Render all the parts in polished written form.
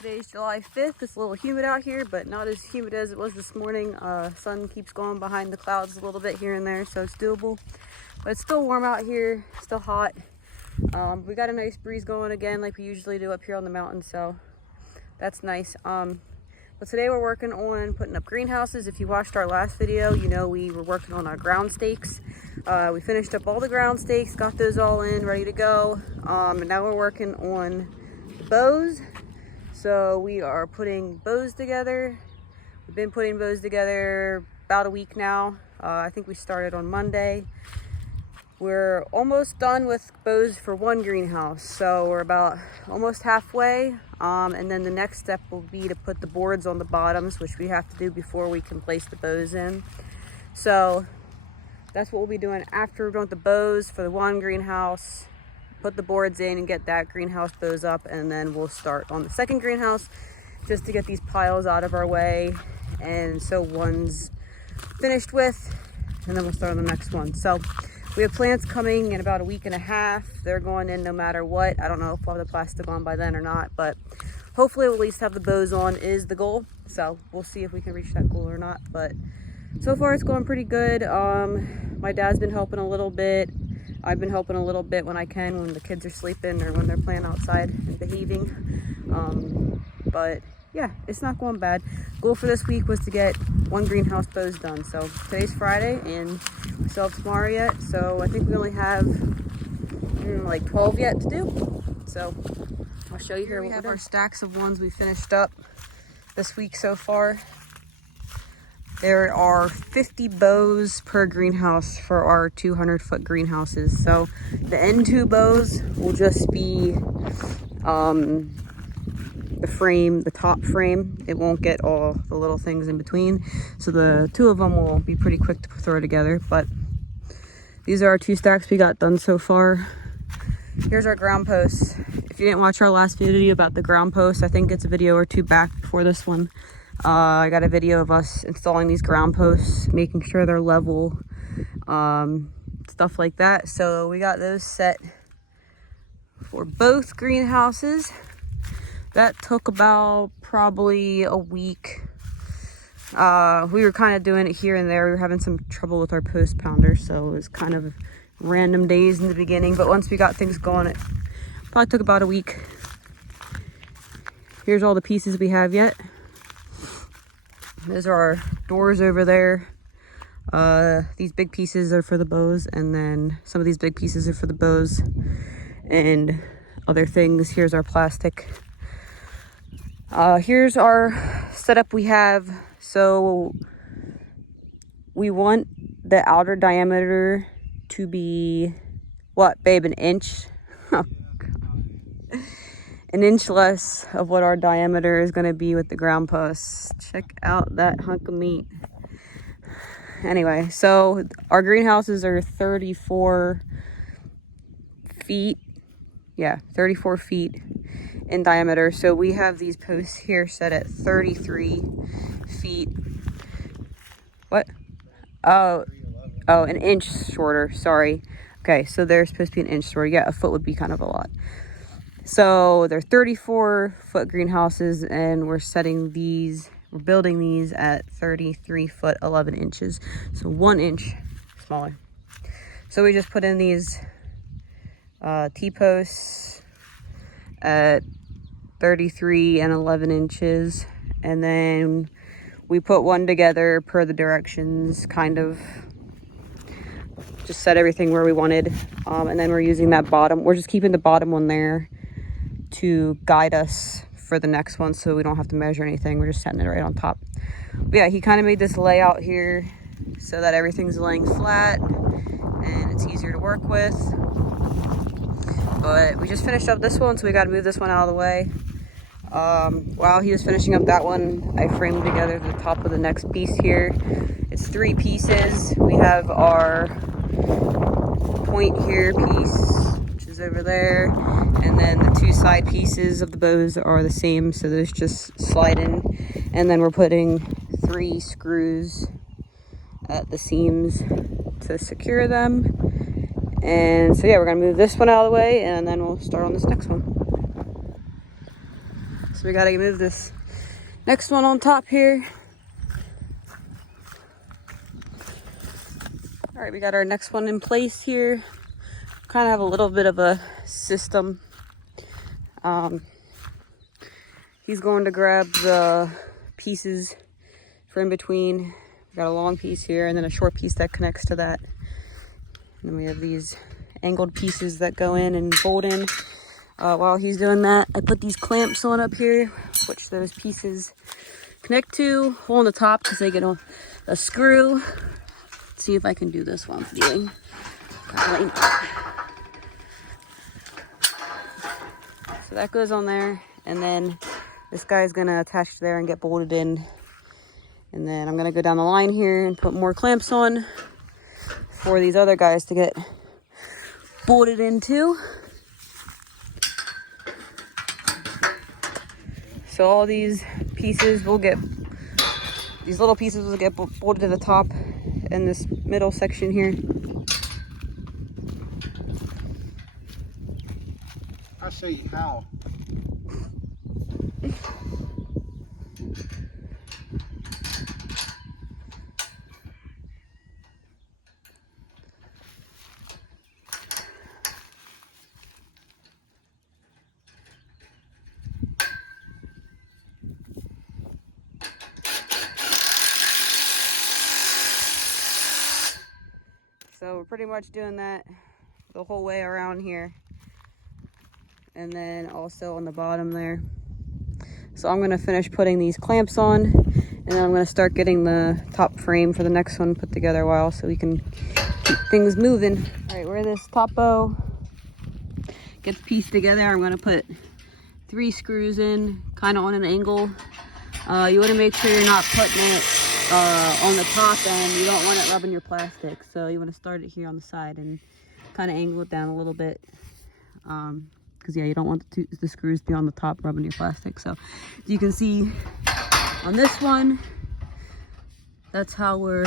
Today's July 5th. It's a little humid out here, but not as humid as it was this morning. Sun keeps going behind the clouds a little bit here and there, so it's doable. But it's still warm out here, still hot. We got a nice breeze going again like we usually do up here on the mountain, so that's nice. But today we're working on putting up greenhouses. If you watched our last video, you know we were working on our ground stakes. We finished up all the ground stakes, got those all in, ready to go. And now we're working on the bows. So we are putting bows together. We've been putting bows together about a week now. I think we started on Monday. We're almost done with bows for one greenhouse. So we're about almost halfway. And then the next step will be to put the boards on the bottoms, which we have to do before we can place the bows in. So that's what we'll be doing after we're done with the bows for the one greenhouse. Put the boards in and get that greenhouse bows up, and then we'll start on the second greenhouse just to get these piles out of our way. And so one's finished with, and then we'll start on the next one. So we have plants coming in about a week and a half. They're going in no matter what. I don't know if we'll have the plastic on by then or not, but hopefully we'll at least have the bows on is the goal. So we'll see if we can reach that goal or not. But so far it's going pretty good. My dad's been helping a little bit. I've been helping a little bit when I can, when the kids are sleeping or when they're playing outside and behaving. But yeah, it's not going bad. Goal for this week was to get one greenhouse bows done. So today's Friday and we still have tomorrow yet. So I think we only have like 12 yet to do. So I'll show you here. We have our stacks of ones we finished up this week so far. There are 50 bows per greenhouse for our 200-foot greenhouses. So the end two bows will just be the frame, the top frame. It won't get all the little things in between. So the two of them will be pretty quick to throw together. But these are our two stacks we got done so far. Here's our ground posts. If you didn't watch our last video about the ground posts, I think it's a video or two back before this one. I got a video of us installing these ground posts, making sure they're level, stuff like that. So we got those set for both greenhouses. That took about probably a week. We were kind of doing it here and there. We were having some trouble with our post pounder, so it was kind of random days in the beginning. But once we got things going, it probably took about a week. Here's all the pieces we have yet. Those are our doors over there. These big pieces are for the bows, and then some of these big pieces are for the bows and other things. Here's our plastic. Here's our setup we have. So we want the outer diameter to be, what, babe, an inch? Oh, God. An inch less of what our diameter is going to be with the ground posts. Check out that hunk of meat. Anyway, so our greenhouses are 34 feet. Yeah, 34 feet in diameter. So we have these posts here set at 33 feet. What? Oh, an inch shorter. Sorry. Okay, so they're supposed to be an inch shorter. Yeah, a foot would be kind of a lot. So they're 34-foot greenhouses, and we're building these at 33 foot 11 inches. So 1 inch smaller. So we just put in these T-posts at 33 and 11 inches. And then we put one together per the directions, kind of just set everything where we wanted. And then we're using that bottom. We're just keeping the bottom one there to guide us for the next one, so we don't have to measure anything. We're just setting it right on top. But yeah, he kind of made this layout here so that everything's laying flat and it's easier to work with. But we just finished up this one, so we got to move this one out of the way. While he was finishing up that one, I framed together the top of the next piece here. It's 3 pieces. We have our point here piece, which is over there, and then the 2 side pieces of the bows are the same, so those just slide in. And then we're putting 3 screws at the seams to secure them. And so yeah, we're gonna move this one out of the way, and then we'll start on this next one. So we gotta move this next one on top here. All right, we got our next one in place here. Kind of have a little bit of a system. He's going to grab the pieces for in between. We got a long piece here and then a short piece that connects to that. And then we have these angled pieces that go in and bolt in. While he's doing that, I put these clamps on up here, which those pieces connect to, hole in the top because they get a screw. Let's see if I can do this while I'm doing. So that goes on there, and then this guy's gonna attach to there and get bolted in. And then I'm gonna go down the line here and put more clamps on for these other guys to get bolted into. So all these pieces will get, these little pieces will get bolted to the top in this middle section here. I see how. So we're pretty much doing that the whole way around here. And then also on the bottom there. So I'm gonna finish putting these clamps on, and then I'm gonna start getting the top frame for the next one put together a while so we can keep things moving. All right, where this topo gets pieced together, I'm gonna put 3 screws in, kind of on an angle. You wanna make sure you're not putting it on the top end. You don't want it rubbing your plastic. So you wanna start it here on the side and kind of angle it down a little bit. Because yeah, you don't want the screws to be on the top rubbing your plastic. So you can see on this one, that's how we're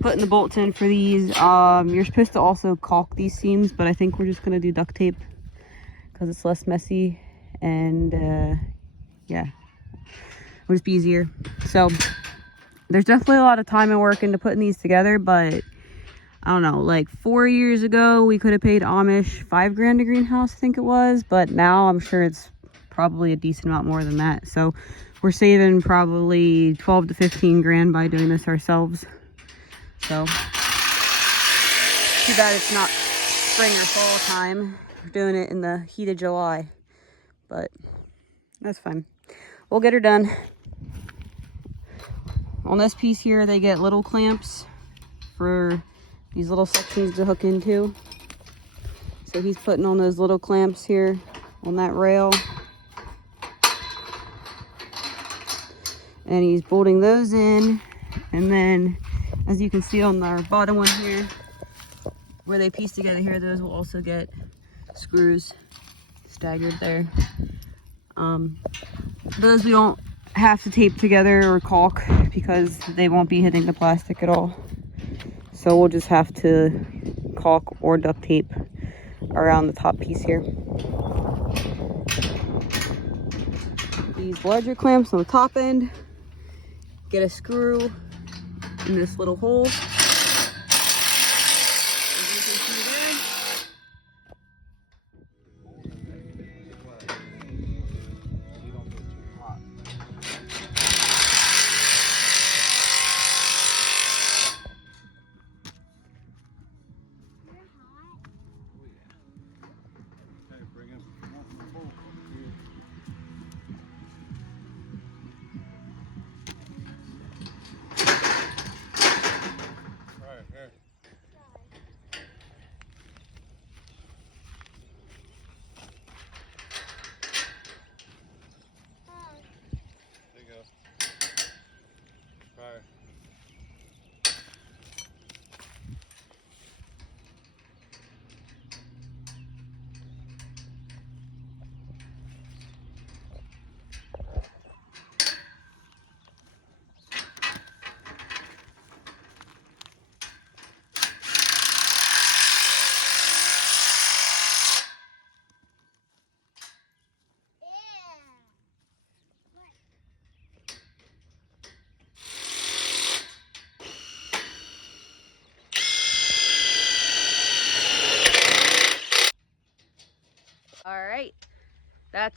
putting the bolts in for these. You're supposed to also caulk these seams, but I think we're just gonna do duct tape because it's less messy and yeah, it'll just be easier. So there's definitely a lot of time and work into putting these together, but I don't know, like 4 years ago, we could have paid Amish $5 a greenhouse, I think it was. But now I'm sure it's probably a decent amount more than that. So we're saving probably 12 to 15 grand by doing this ourselves. So too bad it's not spring or fall time. We're doing it in the heat of July, but that's fine. We'll get her done. On this piece here, they get little clamps for these little sections to hook into. So he's putting on those little clamps here on that rail. And he's bolting those in. And then, as you can see on our bottom one here, where they piece together here, those will also get screws staggered there. Those we don't have to tape together or caulk because they won't be hitting the plastic at all. So we'll just have to caulk or duct tape around the top piece here. These larger clamps on the top end, get a screw in this little hole. As you can see there.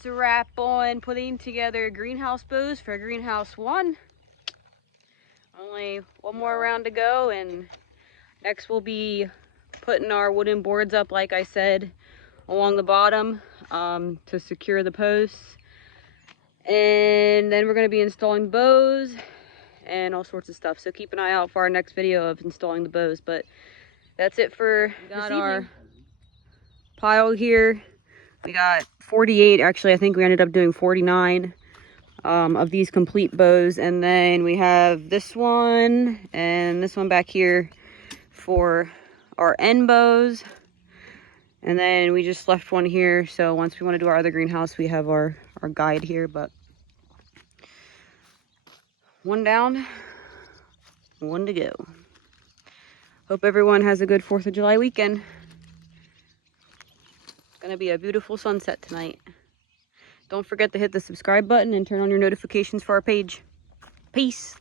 That's a wrap on putting together greenhouse bows for greenhouse 1. Only one more round to go, and next we'll be putting our wooden boards up, like I said, along the bottom to secure the posts. And then we're going to be installing bows and all sorts of stuff. So keep an eye out for our next video of installing the bows. But that's it for got our pile here. We got 48. Actually, I think we ended up doing 49 of these complete bows. And then we have this one and this one back here for our end bows. And then we just left one here. So once we want to do our other greenhouse, we have our guide here. But one down, one to go. Hope everyone has a good 4th of July weekend. It's gonna be a beautiful sunset tonight. Don't forget to hit the subscribe button and turn on your notifications for our page. Peace.